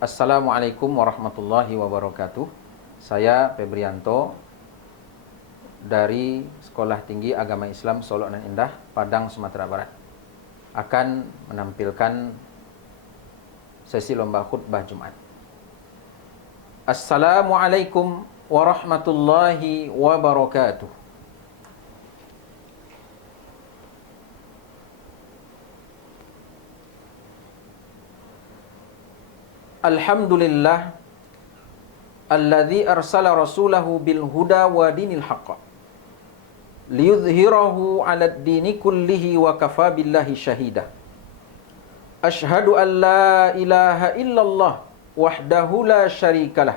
Assalamualaikum warahmatullahi wabarakatuh. Saya Febrianto dari Sekolah Tinggi Agama Islam Solo Nan Indah, Padang, Sumatera Barat, akan menampilkan sesi lomba khutbah Jumat. Assalamualaikum warahmatullahi wabarakatuh. Alhamdulillah alladzi arsala rasulahu bil huda wa dinil haqq liyudhhirahu 'alad dini kullihi wa kafa billahi syahida. Asyhadu an la ilaha illallah wahdahu la syarikalah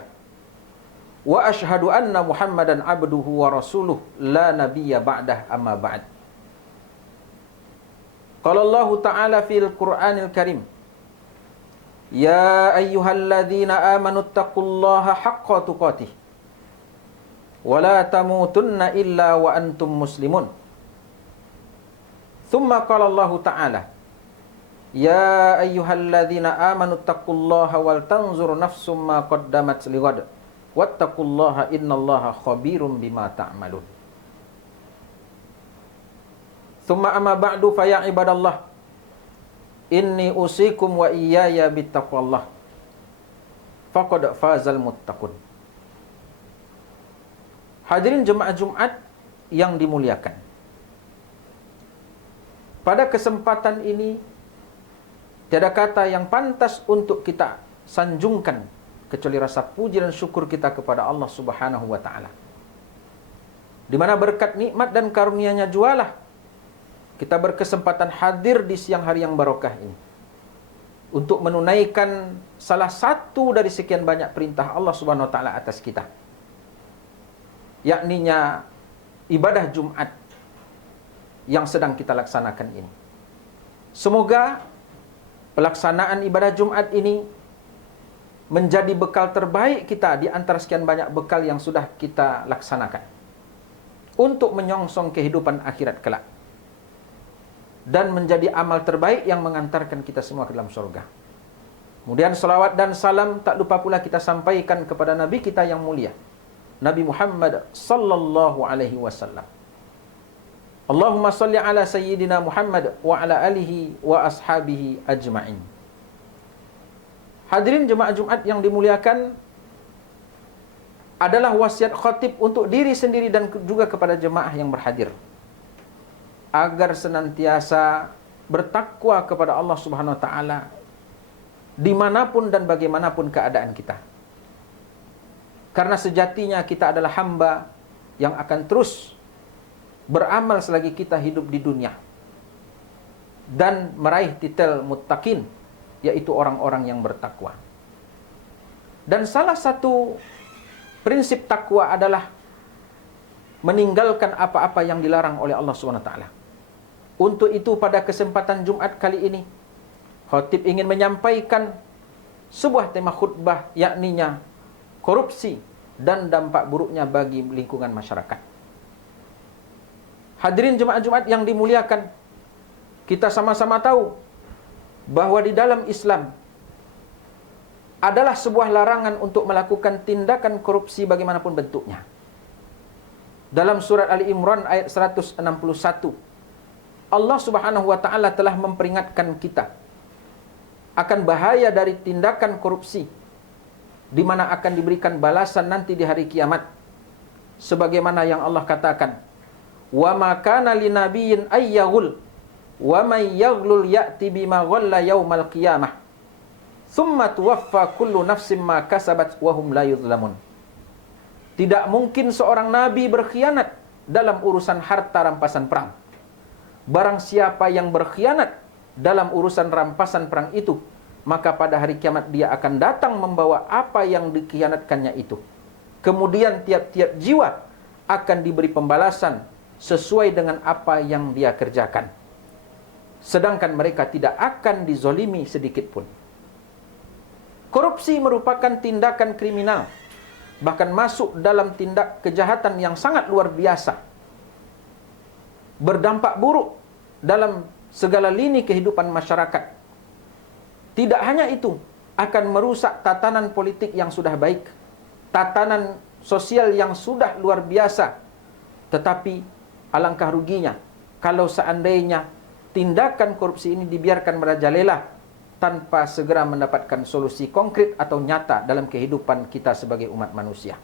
wa asyhadu anna Muhammadan abduhu wa rasuluh la nabiyya ba'dah, amma ba'd. Qala Allah Ta'ala fil Qur'anil Karim, ya ayyuhalladzina amanu taqullaha haqqa tuqatih wa la tamutunna illa wa antum muslimun. Thumma qala Allah Ta'ala, ya ayyuhalladzina amanu taqullaha wal tanzur nafsum ma qaddamat lighad wattaqullaha innallaha khabirum bima ta'malun. Thumma amma ba'du fa ya ibadallah, inni usikum wa iyaya bittaqwallah faqad fazal muttaqun. Hadirin jemaah Jumat yang dimuliakan, pada kesempatan ini tiada kata yang pantas untuk kita sanjungkan kecuali rasa puji dan syukur kita kepada Allah Subhanahu wa taala, di mana berkat nikmat dan karunia-Nya jualah kita berkesempatan hadir di siang hari yang barokah ini untuk menunaikan salah satu dari sekian banyak perintah Allah Subhanahu wa taala atas kita, yakninya ibadah Jumat yang sedang kita laksanakan ini. Semoga pelaksanaan ibadah Jumat ini menjadi bekal terbaik kita di antara sekian banyak bekal yang sudah kita laksanakan untuk menyongsong kehidupan akhirat kelak, dan menjadi amal terbaik yang mengantarkan kita semua ke dalam surga. Kemudian salawat dan salam tak lupa pula kita sampaikan kepada Nabi kita yang mulia, Nabi Muhammad sallallahu alaihi wasallam. Allahumma salli ala sayyidina Muhammad wa ala alihi wa ashabihi ajma'in. Hadirin jemaah Jumat yang dimuliakan, adalah wasiat khatib untuk diri sendiri dan juga kepada jemaah yang berhadir, agar senantiasa bertakwa kepada Allah Subhanahu wa taala dimanapun dan bagaimanapun keadaan kita. Karena sejatinya kita adalah hamba yang akan terus beramal selagi kita hidup di dunia dan meraih titel muttaqin, yaitu orang-orang yang bertakwa. Dan salah satu prinsip takwa adalah meninggalkan apa-apa yang dilarang oleh Allah Subhanahu wa taala. Untuk itu pada kesempatan Jumat kali ini, khatib ingin menyampaikan sebuah tema khutbah, yakninya korupsi dan dampak buruknya bagi lingkungan masyarakat. Hadirin jemaah Jumat yang dimuliakan, kita sama-sama tahu bahwa di dalam Islam adalah sebuah larangan untuk melakukan tindakan korupsi bagaimanapun bentuknya. Dalam surat Ali Imran ayat 161, Allah Subhanahu wa taala telah memperingatkan kita akan bahaya dari tindakan korupsi, di mana akan diberikan balasan nanti di hari kiamat. Sebagaimana yang Allah katakan, "Wa ma kana linabiyyin ayyaghul wa may yaghlul ya'ti bima ghalla yaumal qiyamah. Tsumma tuwaffa kullu nafsin ma kasabat wa hum la yuzlamun." Tidak mungkin seorang nabi berkhianat dalam urusan harta rampasan perang. Barang siapa yang berkhianat dalam urusan rampasan perang itu, maka pada hari kiamat dia akan datang membawa apa yang dikhianatkannya itu. Kemudian tiap-tiap jiwa akan diberi pembalasan sesuai dengan apa yang dia kerjakan. Sedangkan mereka tidak akan dizolimi sedikit pun. Korupsi merupakan tindakan kriminal, bahkan masuk dalam tindak kejahatan yang sangat luar biasa, berdampak buruk dalam segala lini kehidupan masyarakat. Tidak hanya itu, akan merusak tatanan politik yang sudah baik, tatanan sosial yang sudah luar biasa. Tetapi alangkah ruginya kalau seandainya tindakan korupsi ini dibiarkan merajalela tanpa segera mendapatkan solusi konkret atau nyata dalam kehidupan kita sebagai umat manusia.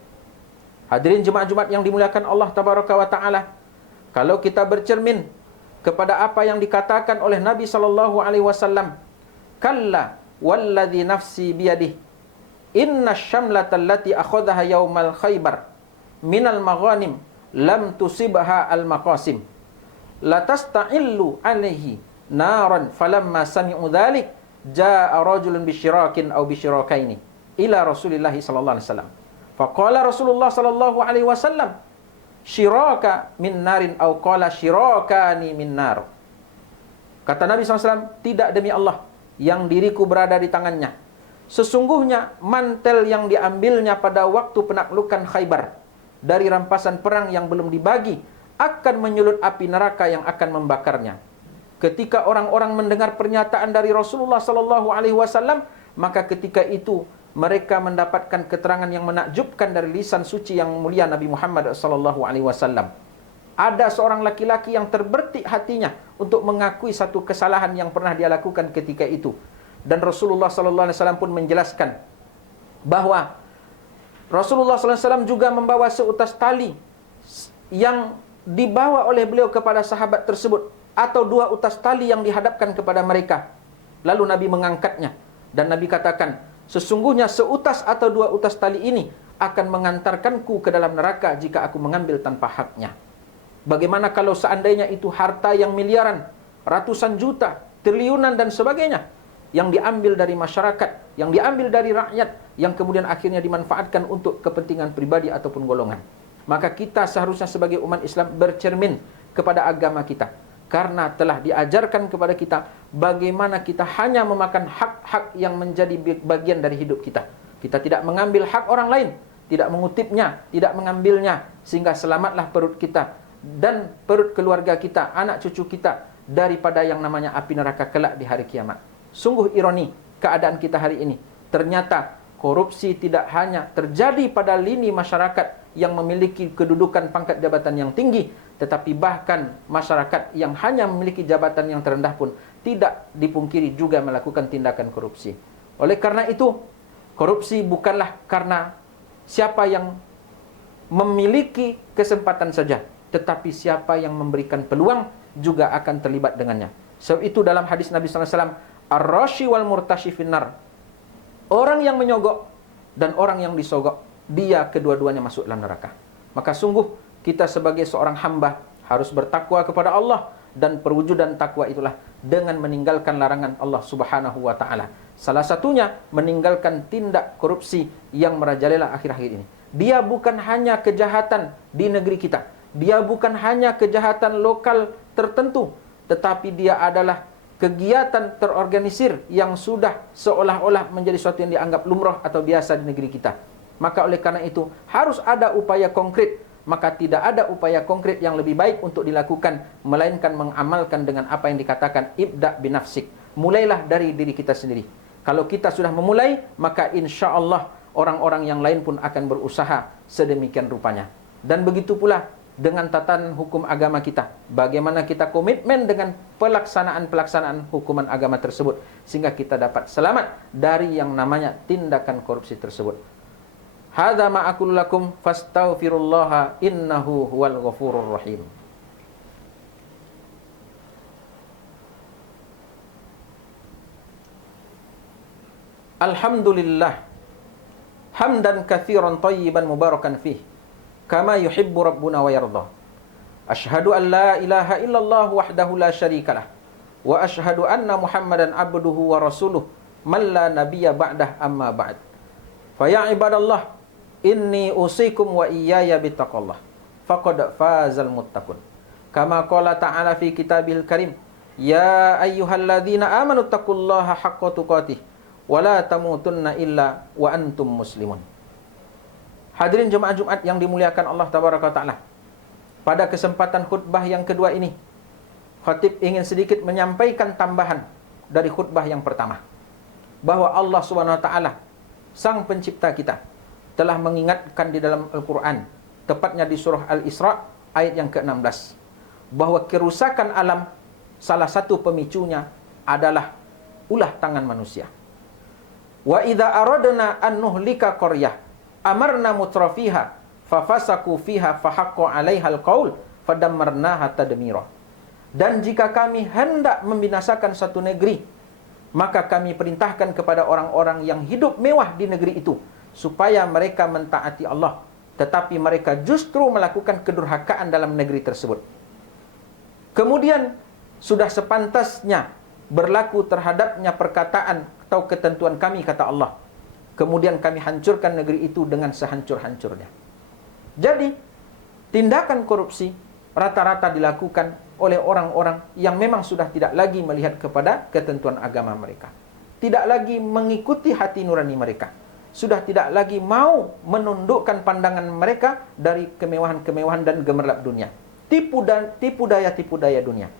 Hadirin jemaah Jumat yang dimuliakan Allah Tabaraka wa Ta'ala, kalau kita bercermin kepada apa yang dikatakan oleh Nabi sallallahu alaihi wasallam, kalla walladzi nafsi biyadihi inna syamlata allati akhadhaha yaumal khaybar minal maghanim lam tusibha al maqasim la tasta'illu alaihi naran falamma sami'u dzalik jaa rajulun bisyirakin aw bisyirakaini ila Rasulillah sallallahu alaihi wasallam faqala Rasulullah sallallahu alaihi wasallam syiraka min narin aw qala syirakani min nar. Kata Nabi SAW, tidak demi Allah yang diriku berada di tangannya, sesungguhnya mantel yang diambilnya pada waktu penaklukan Khaybar dari rampasan perang yang belum dibagi akan menyulut api neraka yang akan membakarnya. Ketika orang-orang mendengar pernyataan dari Rasulullah sallallahu alaihi wasallam, maka ketika itu mereka mendapatkan keterangan yang menakjubkan dari lisan suci yang mulia Nabi Muhammad sallallahu alaihi wasallam. Ada seorang laki-laki yang terbertik hatinya untuk mengakui satu kesalahan yang pernah dia lakukan ketika itu. Dan Rasulullah sallallahu alaihi wasallam pun menjelaskan bahwa Rasulullah sallallahu alaihi wasallam juga membawa seutas tali yang dibawa oleh beliau kepada sahabat tersebut, atau dua utas tali yang dihadapkan kepada mereka. Lalu Nabi mengangkatnya dan Nabi katakan, sesungguhnya seutas atau dua utas tali ini akan mengantarkanku ke dalam neraka jika aku mengambil tanpa haknya. Bagaimana kalau seandainya itu harta yang miliaran, ratusan juta, triliunan dan sebagainya, yang diambil dari masyarakat, yang diambil dari rakyat, yang kemudian akhirnya dimanfaatkan untuk kepentingan pribadi ataupun golongan. Maka kita seharusnya sebagai umat Islam bercermin kepada agama kita, karena telah diajarkan kepada kita bagaimana kita hanya memakan hak-hak yang menjadi bagian dari hidup kita. Kita tidak mengambil hak orang lain, tidak mengutipnya, tidak mengambilnya, sehingga selamatlah perut kita dan perut keluarga kita, anak cucu kita daripada yang namanya api neraka kelak di hari kiamat. Sungguh ironi keadaan kita hari ini. Ternyata korupsi tidak hanya terjadi pada lini masyarakat yang memiliki kedudukan pangkat jabatan yang tinggi, tetapi bahkan masyarakat yang hanya memiliki jabatan yang terendah pun tidak dipungkiri juga melakukan tindakan korupsi. Oleh karena itu, korupsi bukanlah karena siapa yang memiliki kesempatan saja, tetapi siapa yang memberikan peluang juga akan terlibat dengannya. Sebab itu dalam hadis Nabi SAW, ar-rashi wal murtashi finnar, orang yang menyogok dan orang yang disogok, dia kedua-duanya masuk dalam neraka. Maka sungguh kita sebagai seorang hamba harus bertakwa kepada Allah, dan perwujudan takwa itulah dengan meninggalkan larangan Allah Subhanahu wa taala. Salah satunya meninggalkan tindak korupsi yang merajalela akhir-akhir ini. Dia bukan hanya kejahatan di negeri kita, dia bukan hanya kejahatan lokal tertentu, tetapi dia adalah kegiatan terorganisir yang sudah seolah-olah menjadi sesuatu yang dianggap lumrah atau biasa di negeri kita. Maka oleh karena itu harus ada upaya konkret. Maka tidak ada upaya konkret yang lebih baik untuk dilakukan melainkan mengamalkan dengan apa yang dikatakan ibda' binafsik. Mulailah dari diri kita sendiri. Kalau kita sudah memulai, maka insya Allah orang-orang yang lain pun akan berusaha sedemikian rupanya. Dan begitu pula dengan tatanan hukum agama kita. Bagaimana kita komitmen dengan pelaksanaan hukuman agama tersebut, sehingga kita dapat selamat dari yang namanya tindakan korupsi tersebut. Hadza ma aqulu lakum fastaghfirullaha innahu huwal ghafurur rahim. Alhamdulillah hamdan katsiran thayyiban mubarakan fih kama yuhibbu rabbuna wa yarda. Asyhadu an la ilaha illallah wahdahu la syarikalah wa asyhadu anna Muhammadan abduhu wa rasuluh man la nabiyya ba'dah amma ba'd. Fa ya ibadallah inni usikum wa iyaya bittaqallah faqad fazal muttaqun. Kama qala ta'ala fi kitabil karim, ya ayyuhalladzina amanu taqullaha haqqa tuqatih wa la tamutunna illa wa antum muslimun. Hadirin jemaah Jumat yang dimuliakan Allah tabaraka taala, pada kesempatan khutbah yang kedua ini, khatib ingin sedikit menyampaikan tambahan dari khutbah yang pertama. bahwa Allah Subhanahu wa taala, Sang Pencipta kita, telah mengingatkan di dalam Al-Quran, tepatnya di surah Al-Isra ayat yang ke-16, bahwa kerusakan alam salah satu pemicunya adalah ulah tangan manusia. Wa idza aradna an nuhlika qaryah amarna mutrafiha fafasaku fiha fahaqqa 'alaihal qaul fadammarnaha tadmira. Dan jika kami hendak membinasakan satu negeri, maka kami perintahkan kepada orang-orang yang hidup mewah di negeri itu supaya mereka mentaati Allah, tetapi mereka justru melakukan kedurhakaan dalam negeri tersebut. Kemudian sudah sepantasnya berlaku terhadapnya perkataan atau ketentuan kami, kata Allah. Kemudian kami hancurkan negeri itu dengan sehancur-hancurnya. Jadi, tindakan korupsi rata-rata dilakukan oleh orang-orang yang memang sudah tidak lagi melihat kepada ketentuan agama mereka, tidak lagi mengikuti hati nurani mereka, sudah tidak lagi mau menundukkan pandangan mereka dari kemewahan-kemewahan dan gemerlap dunia, tipu daya dunia.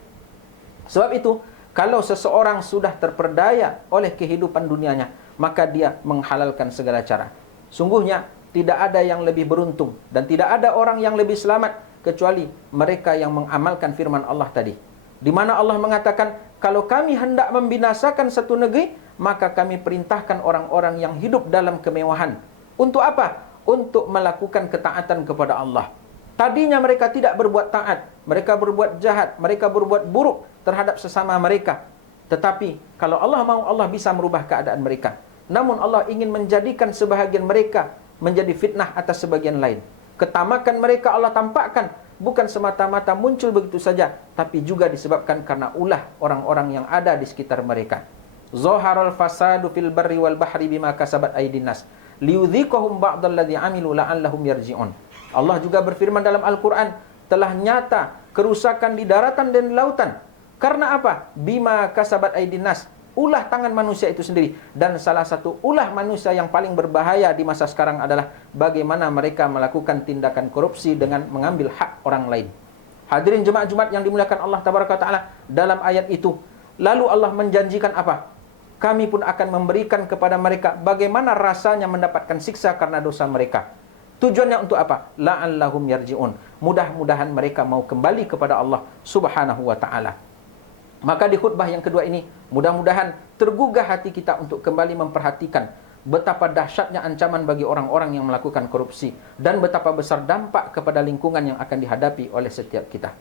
Sebab itu, kalau seseorang sudah terperdaya oleh kehidupan dunianya, maka dia menghalalkan segala cara. Sungguhnya tidak ada yang lebih beruntung dan tidak ada orang yang lebih selamat kecuali mereka yang mengamalkan firman Allah tadi, di mana Allah mengatakan, kalau kami hendak membinasakan satu negeri, maka kami perintahkan orang-orang yang hidup dalam kemewahan. Untuk apa? Untuk melakukan ketaatan kepada Allah. Tadinya mereka tidak berbuat taat, mereka berbuat jahat, mereka berbuat buruk terhadap sesama mereka. Tetapi kalau Allah mau, Allah bisa merubah keadaan mereka. Namun Allah ingin menjadikan sebahagian mereka menjadi fitnah atas sebagian lain. Ketamakan mereka Allah tampakkan, bukan semata-mata muncul begitu saja, tapi juga disebabkan karena ulah orang-orang yang ada di sekitar mereka. Zaharal fasadu fil barri wal bahri bima kasabat aydin nas liyudhiqahum ba'dalladzi amilu la'allahum yarji'un. Allah juga berfirman dalam Al-Quran, telah nyata kerusakan di daratan dan lautan. Karena apa? Bima kasabat aydin nas, ulah tangan manusia itu sendiri. Dan salah satu ulah manusia yang paling berbahaya di masa sekarang adalah bagaimana mereka melakukan tindakan korupsi dengan mengambil hak orang lain. Hadirin jemaah Jumat yang dimuliakan Allah Tabaraka Ta'ala, dalam ayat itu lalu Allah menjanjikan apa? Kami pun akan memberikan kepada mereka bagaimana rasanya mendapatkan siksa karena dosa mereka. Tujuannya untuk apa? La'allahum yarji'un. Mudah-mudahan mereka mau kembali kepada Allah Subhanahu wa ta'ala. Maka di khutbah yang kedua ini, mudah-mudahan tergugah hati kita untuk kembali memperhatikan betapa dahsyatnya ancaman bagi orang-orang yang melakukan korupsi dan betapa besar dampak kepada lingkungan yang akan dihadapi oleh setiap kita.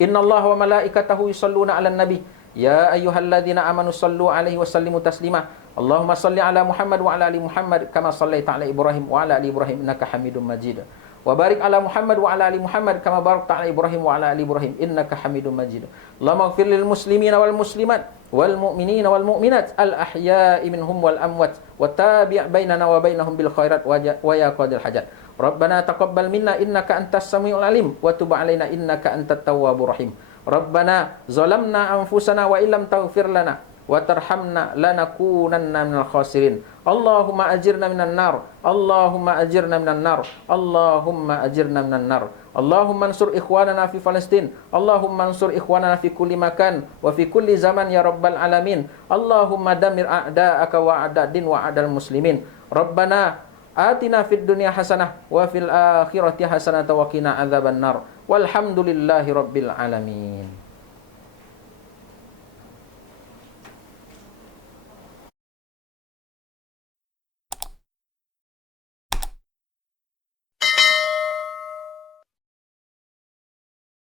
Innallaha wa malaikatahu yusholluna 'alan nabi ya ayyuhalladzina amanu shallu 'alaihi wa sallimu taslima. Allahumma shalli 'ala Muhammad wa 'ala ali Muhammad kama shallaita 'ala Ibrahim wa 'ala ali Ibrahim innaka Hamidum Majid. Wa barik 'ala Muhammad wa 'ala ali Muhammad kama barakta 'ala Ibrahim wa 'ala ali Ibrahim innaka Hamidum Majid. Allahumma ighfir lil muslimina wal muslimat wal mu'minina wal mu'minat al ahya'i minhum wal amwat wa tabi' bainana wa bainahum bil khairat wa ya qadil hajat. Rabbana taqabbal minna innaka antas samiul alim wa tub 'alaina innaka antat tawwabur rahim. Rabbana zalamna anfusana wa illam taghfir lana wa tarhamna lanakunanna minal khasirin. Allahumma ajirna minan nar. Allahumma ajirna minan nar. Allahumma ajirna minan nar. Allahumma ansur ikhwanana fi Palestin. Allahumma ansur ikhwanana fi kulli makan wa fi kulli zaman ya rabbal alamin. Allahumma damir a'da'aka wa a'da'din wa a'dal muslimin. Rabbana atina fid dunya hasanah wa fil akhirati hasanah wa qina adzaban nar. Walhamdulillahi rabbil alamin.